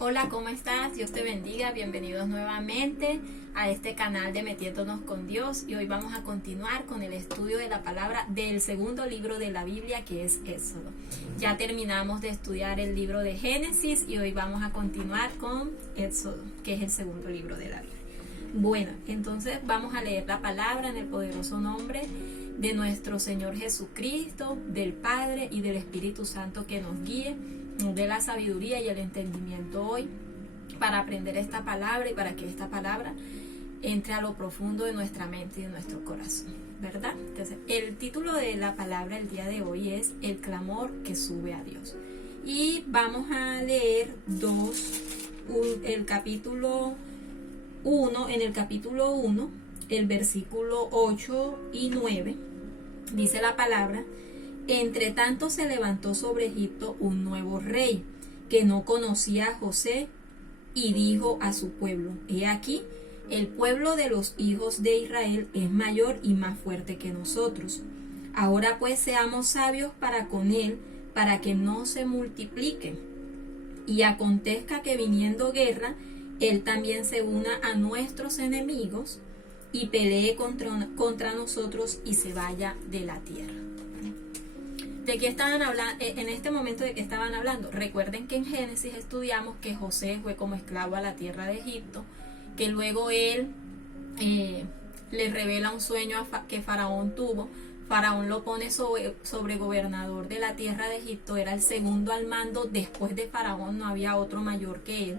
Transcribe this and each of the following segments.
Hola, ¿cómo estás? Dios te bendiga, bienvenidos nuevamente a este canal de Metiéndonos con Dios y hoy vamos a continuar con el estudio de la palabra del segundo libro de la Biblia, que es Éxodo. Ya terminamos de estudiar el libro de Génesis y hoy vamos a continuar con Éxodo, que es el segundo libro de la Biblia. Bueno, entonces vamos a leer la palabra en el poderoso nombre de nuestro Señor Jesucristo, del Padre y del Espíritu Santo, que nos guíe, nos dé la sabiduría y el entendimiento hoy para aprender esta palabra y para que esta palabra entre a lo profundo de nuestra mente y de nuestro corazón, ¿verdad? Entonces, el título de la palabra el día de hoy es El clamor que sube a Dios. Y vamos a leer el capítulo 1, en el capítulo 1, el versículo 8 y 9, dice la palabra: Entre tanto se levantó sobre Egipto un nuevo rey, que no conocía a José, y dijo a su pueblo: He aquí, el pueblo de los hijos de Israel es mayor y más fuerte que nosotros. Ahora pues seamos sabios para con él, para que no se multiplique. Y acontezca que viniendo guerra, él también se una a nuestros enemigos y pelee contra nosotros y se vaya de la tierra. ¿De qué estaban hablando? En este momento, ¿de qué estaban hablando? Recuerden que en Génesis estudiamos que José fue como esclavo a la tierra de Egipto, que luego él le revela un sueño que Faraón tuvo. Faraón lo pone sobre gobernador de la tierra de Egipto, era el segundo al mando. Después de Faraón no había otro mayor que él.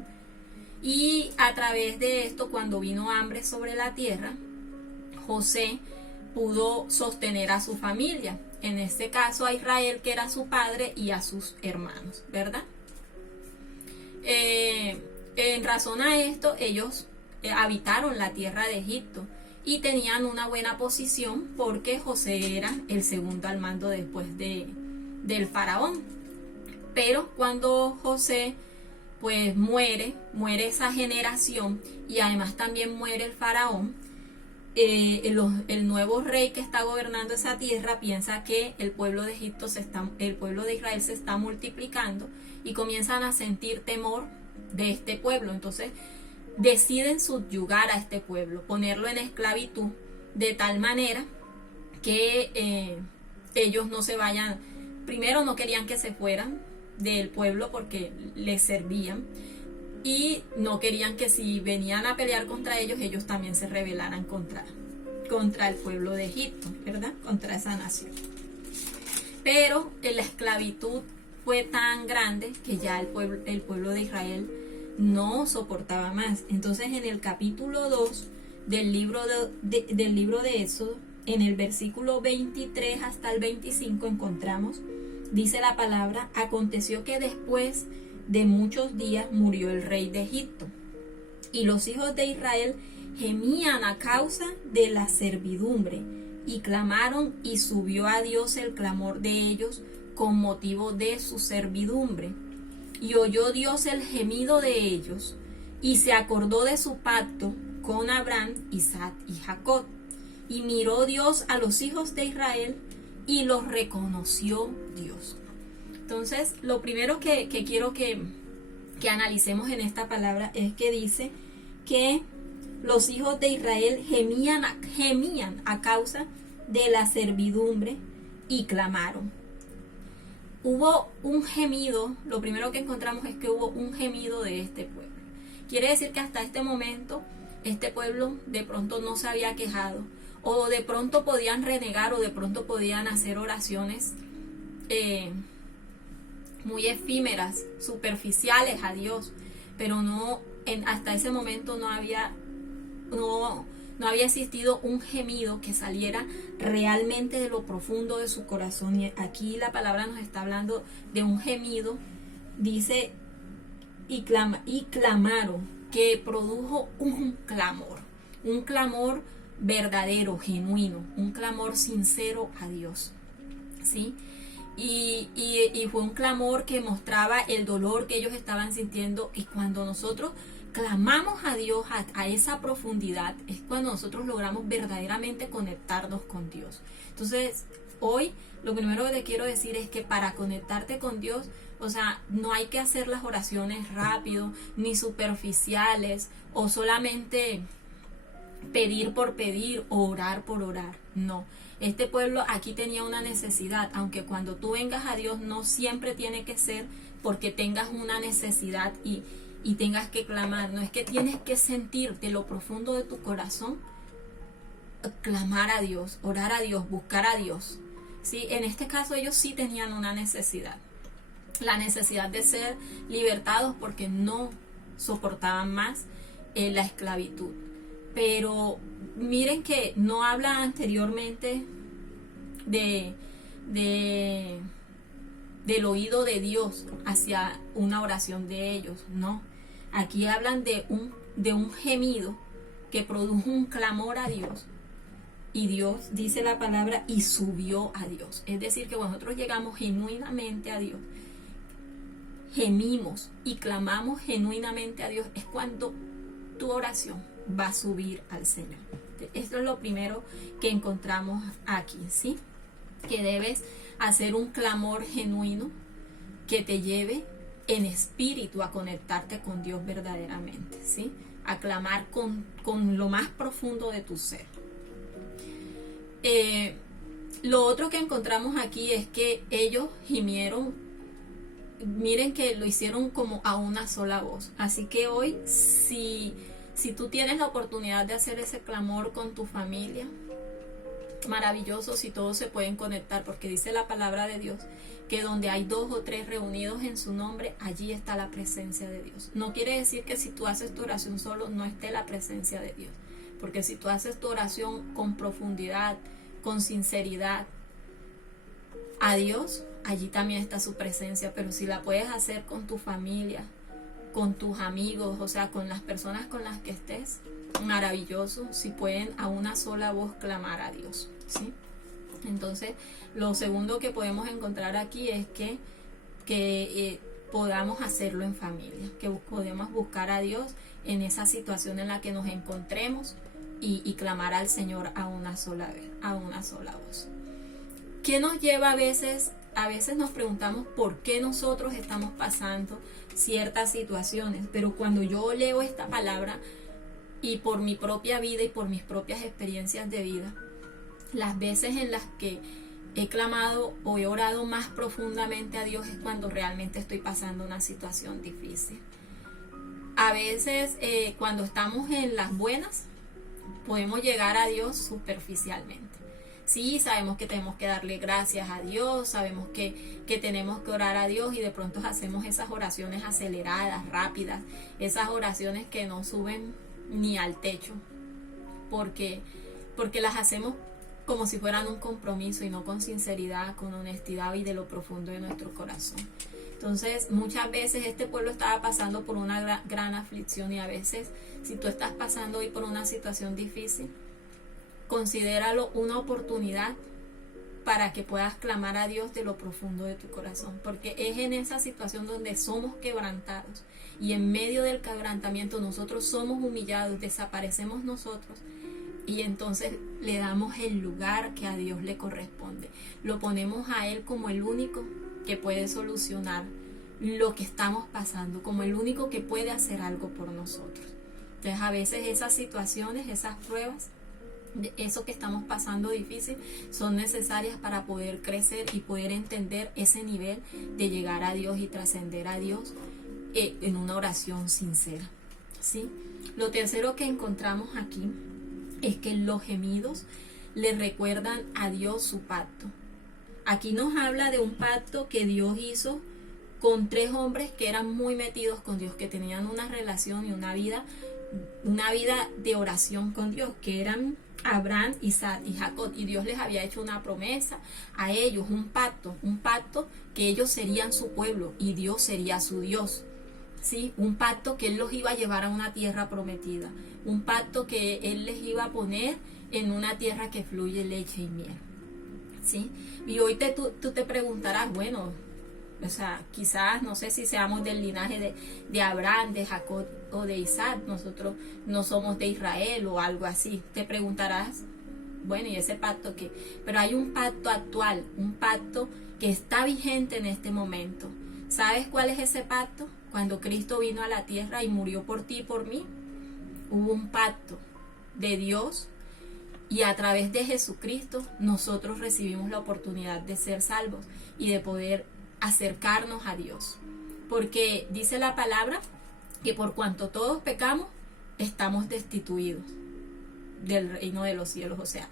Y a través de esto, cuando vino hambre sobre la tierra, José pudo sostener a su familia, en este caso a Israel, que era su padre, y a sus hermanos, ¿verdad? En razón a esto, ellos habitaron la tierra de Egipto y tenían una buena posición porque José era el segundo al mando después del faraón. Pero cuando José pues muere esa generación y además también muere el faraón, el nuevo rey que está gobernando esa tierra piensa que el pueblo de Israel se está multiplicando y comienzan a sentir temor de este pueblo. Entonces deciden subyugar a este pueblo, ponerlo en esclavitud, de tal manera que ellos no se vayan. Primero, no querían que se fueran del pueblo porque les servían, y no querían que si venían a pelear contra ellos también se rebelaran contra el pueblo de Egipto, ¿verdad? Contra esa nación. Pero la esclavitud fue tan grande que ya el pueblo de Israel no soportaba más. Entonces, en el capítulo 2 del libro de Éxodo, en el versículo 23 hasta el 25 encontramos, dice la palabra: Aconteció que después de muchos días murió el rey de Egipto, y los hijos de Israel gemían a causa de la servidumbre, y clamaron, y subió a Dios el clamor de ellos con motivo de su servidumbre. Y oyó Dios el gemido de ellos, y se acordó de su pacto con Abraham, Isaac y Jacob. Y miró Dios a los hijos de Israel, y los reconoció Dios. Entonces, lo primero que quiero que analicemos en esta palabra es que dice que los hijos de Israel gemían a causa de la servidumbre y clamaron. Hubo un gemido. Lo primero que encontramos es que hubo un gemido de este pueblo. Quiere decir que hasta este momento este pueblo de pronto no se había quejado, o de pronto podían renegar, o de pronto podían hacer oraciones muy efímeras, superficiales a Dios, pero no, hasta ese momento no había existido un gemido que saliera realmente de lo profundo de su corazón. Y aquí la palabra nos está hablando de un gemido. Dice: y clamaron, que produjo un clamor verdadero, genuino, un clamor sincero a Dios, ¿sí? Y fue un clamor que mostraba el dolor que ellos estaban sintiendo. Y cuando nosotros clamamos a Dios a esa profundidad, es cuando nosotros logramos verdaderamente conectarnos con Dios. Entonces, hoy lo primero que te quiero decir es que para conectarte con Dios, O sea, no hay que hacer las oraciones rápido, ni superficiales, o solamente pedir por pedir o orar por orar. No. Este pueblo aquí tenía una necesidad, aunque cuando tú vengas a Dios no siempre tiene que ser porque tengas una necesidad y tengas que clamar. No es que tienes que sentir de lo profundo de tu corazón, clamar a Dios, orar a Dios, buscar a Dios. ¿Sí? En este caso ellos sí tenían una necesidad. La necesidad de ser libertados porque no soportaban más la esclavitud. Pero miren que no habla anteriormente del oído de Dios hacia una oración de ellos, no. Aquí hablan de un gemido que produjo un clamor a Dios. Y Dios, dice la palabra, y subió a Dios. Es decir, que nosotros llegamos genuinamente a Dios, gemimos y clamamos genuinamente a Dios, es cuando tu oración va a subir al Señor. Esto es lo primero que encontramos aquí, ¿sí? Que debes hacer un clamor genuino que te lleve en espíritu a conectarte con Dios verdaderamente, ¿sí? A clamar con lo más profundo de tu ser. Lo otro que encontramos aquí es que ellos gimieron, miren que lo hicieron como a una sola voz. Así que hoy, si tú tienes la oportunidad de hacer ese clamor con tu familia, maravilloso si todos se pueden conectar, porque dice la palabra de Dios que donde hay 2 o 3 reunidos en su nombre, allí está la presencia de Dios. No quiere decir que si tú haces tu oración solo no esté la presencia de Dios, porque si tú haces tu oración con profundidad, con sinceridad a Dios, allí también está su presencia. Pero si la puedes hacer con tu familia, con tus amigos, o sea, con las personas con las que estés, maravilloso si pueden a una sola voz clamar a Dios, ¿sí? Entonces, lo segundo que podemos encontrar aquí es que podamos hacerlo en familia, que podemos buscar a Dios en esa situación en la que nos encontremos y clamar al Señor a una sola vez, a una sola voz. ¿Qué nos lleva a veces nos preguntamos por qué nosotros estamos pasando ciertas situaciones? Pero cuando yo leo esta palabra y por mi propia vida y por mis propias experiencias de vida, las veces en las que he clamado o he orado más profundamente a Dios es cuando realmente estoy pasando una situación difícil. A veces cuando estamos en las buenas podemos llegar a Dios superficialmente. Sí, sabemos que tenemos que darle gracias a Dios, sabemos que tenemos que orar a Dios y de pronto hacemos esas oraciones aceleradas, rápidas, esas oraciones que no suben ni al techo, porque las hacemos como si fueran un compromiso y no con sinceridad, con honestidad y de lo profundo de nuestro corazón. Entonces, muchas veces este pueblo estaba pasando por una gran aflicción y a veces, si tú estás pasando hoy por una situación difícil, considéralo una oportunidad para que puedas clamar a Dios de lo profundo de tu corazón, porque es en esa situación donde somos quebrantados y en medio del quebrantamiento nosotros somos humillados, desaparecemos nosotros y entonces le damos el lugar que a Dios le corresponde. Lo ponemos a Él como el único que puede solucionar lo que estamos pasando, como el único que puede hacer algo por nosotros. Entonces a veces esas situaciones, esas pruebas, eso que estamos pasando difícil, son necesarias para poder crecer y poder entender ese nivel de llegar a Dios y trascender a Dios en una oración sincera, ¿sí? Lo tercero que encontramos aquí es que los gemidos le recuerdan a Dios su pacto. Aquí nos habla de un pacto que Dios hizo con 3 hombres que eran muy metidos con Dios, que tenían una relación y una vida de oración con Dios, que eran Abraham, Isaac y Jacob, y Dios les había hecho una promesa a ellos, un pacto que ellos serían su pueblo y Dios sería su Dios, ¿sí? Un pacto que Él los iba a llevar a una tierra prometida, un pacto que Él les iba a poner en una tierra que fluye leche y miel, ¿sí? Y hoy tú te preguntarás, bueno, o sea, quizás, no sé si seamos del linaje de Abraham, de Jacob o de Isaac, nosotros no somos de Israel o algo así. Te preguntarás, bueno, ¿y ese pacto qué? Pero hay un pacto actual, un pacto que está vigente en este momento, ¿Sabes cuál es ese pacto? Cuando Cristo vino a la tierra y murió por ti y por mí, hubo un pacto de Dios y a través de Jesucristo nosotros recibimos la oportunidad de ser salvos y de poder acercarnos a Dios. Porque dice la palabra que por cuanto todos pecamos, estamos destituidos del reino de los cielos. O sea,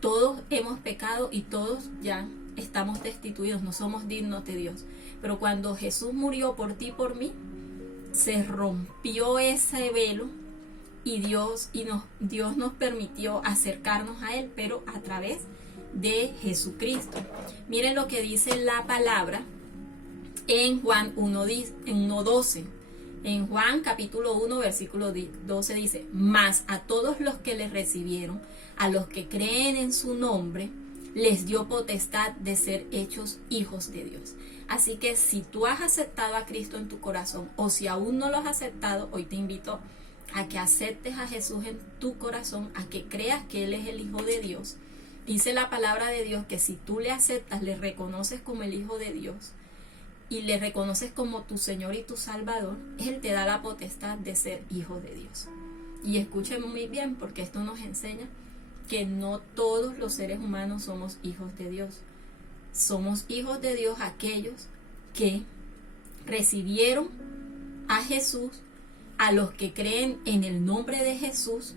todos hemos pecado y todos ya estamos destituidos, no somos dignos de Dios. Pero cuando Jesús murió por ti y por mí, se rompió ese velo y Dios nos permitió acercarnos a Él, pero a través de Jesucristo. Miren lo que dice la palabra en Juan 1:12. En Juan capítulo 1 versículo 12 dice: mas a todos los que le recibieron, a los que creen en su nombre, les dio potestad de ser hechos hijos de Dios. Así que si tú has aceptado a Cristo en tu corazón, o si aún no lo has aceptado, hoy te invito a que aceptes a Jesús en tu corazón, a que creas que Él es el Hijo de Dios. Dice la palabra de Dios que si tú le aceptas, le reconoces como el Hijo de Dios y le reconoces como tu Señor y tu Salvador, Él te da la potestad de ser hijo de Dios. Y escuchen muy bien, porque esto nos enseña que no todos los seres humanos somos hijos de Dios. Somos hijos de Dios aquellos que recibieron a Jesús, a los que creen en el nombre de Jesús,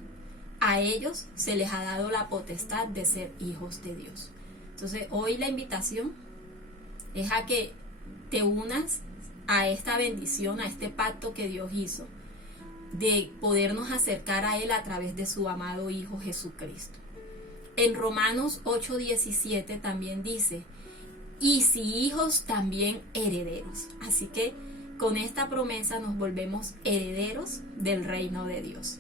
a ellos se les ha dado la potestad de ser hijos de Dios. Entonces, hoy la invitación es a que te unas a esta bendición, a este pacto que Dios hizo, de podernos acercar a Él a través de su amado Hijo Jesucristo. En Romanos 8:17 también dice: y si hijos, también herederos. Así que con esta promesa nos volvemos herederos del reino de Dios.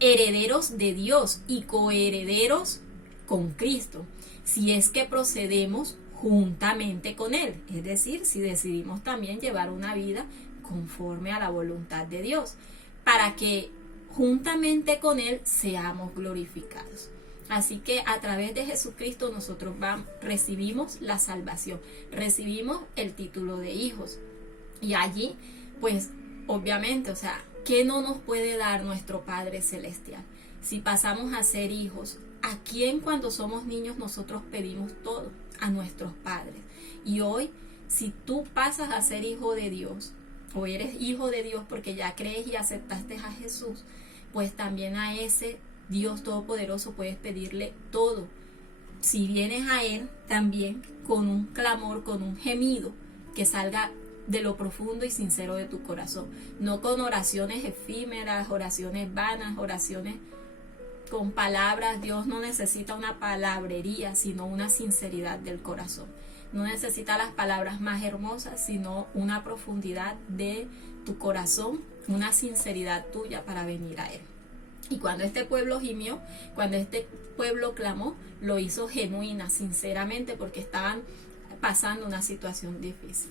Herederos de Dios y coherederos con Cristo, si es que procedemos juntamente con Él. Es decir, si decidimos también llevar una vida conforme a la voluntad de Dios, para que juntamente con Él seamos glorificados. Así que a través de Jesucristo nosotros recibimos la salvación, recibimos el título de hijos. Y allí, pues, obviamente, o sea, ¿qué no nos puede dar nuestro Padre Celestial? Si pasamos a ser hijos, ¿a quién cuando somos niños nosotros pedimos todo? A nuestros padres. Y hoy, si tú pasas a ser hijo de Dios, o eres hijo de Dios porque ya crees y aceptaste a Jesús, pues también a ese Dios Todopoderoso puedes pedirle todo. Si vienes a Él también con un clamor, con un gemido que salga de lo profundo y sincero de tu corazón, no con oraciones efímeras, oraciones vanas, oraciones con palabras. Dios no necesita una palabrería, sino una sinceridad del corazón. No necesita las palabras más hermosas, sino una profundidad de tu corazón, una sinceridad tuya para venir a Él. Y cuando este pueblo gimió, cuando este pueblo clamó, lo hizo genuina, sinceramente, porque estaban pasando una situación difícil.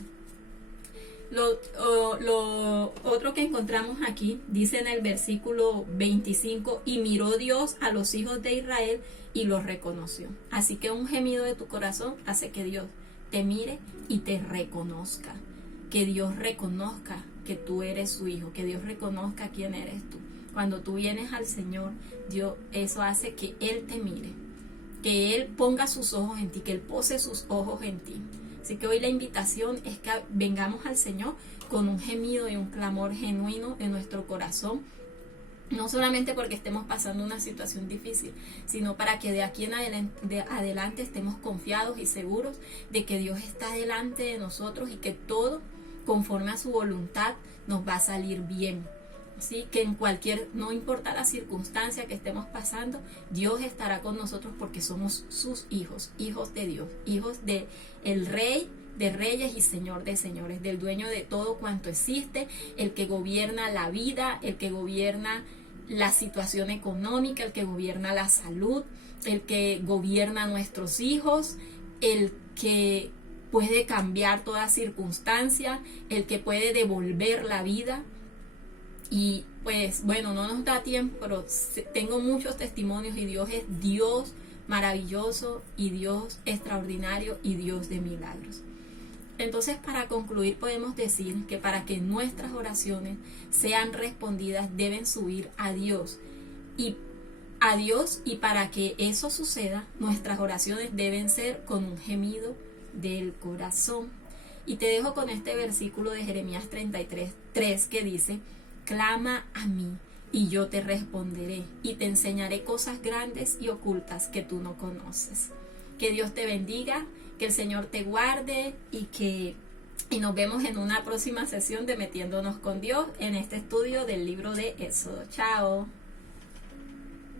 Lo otro que encontramos aquí, dice en el versículo 25: y miró Dios a los hijos de Israel y los reconoció. Así que un gemido de tu corazón hace que Dios te mire y te reconozca. Que Dios reconozca que tú eres su hijo, que Dios reconozca quién eres tú. Cuando tú vienes al Señor, Dios, eso hace que Él te mire, que Él ponga sus ojos en ti, que Él pose sus ojos en ti. Así que hoy la invitación es que vengamos al Señor con un gemido y un clamor genuino en nuestro corazón, no solamente porque estemos pasando una situación difícil, sino para que de aquí en adelante estemos confiados y seguros de que Dios está delante de nosotros y que todo, conforme a su voluntad, nos va a salir bien. Así que no importa la circunstancia que estemos pasando, Dios estará con nosotros porque somos sus hijos, hijos de Dios, hijos de el Rey de Reyes y Señor de Señores, del dueño de todo cuanto existe, el que gobierna la vida, el que gobierna la situación económica, el que gobierna la salud, el que gobierna a nuestros hijos, el que puede cambiar toda circunstancia, el que puede devolver la vida. Y pues bueno, no nos da tiempo, pero tengo muchos testimonios y Dios es Dios maravilloso y Dios extraordinario y Dios de milagros. Entonces, para concluir, podemos decir que para que nuestras oraciones sean respondidas, deben subir a Dios. Y para que eso suceda, nuestras oraciones deben ser con un gemido del corazón. Y te dejo con este versículo de Jeremías 33:3 que dice: clama a mí y yo te responderé y te enseñaré cosas grandes y ocultas que tú no conoces. Que Dios te bendiga, que el Señor te guarde y nos vemos en una próxima sesión de Metiéndonos con Dios en este estudio del libro de Éxodo. Chao.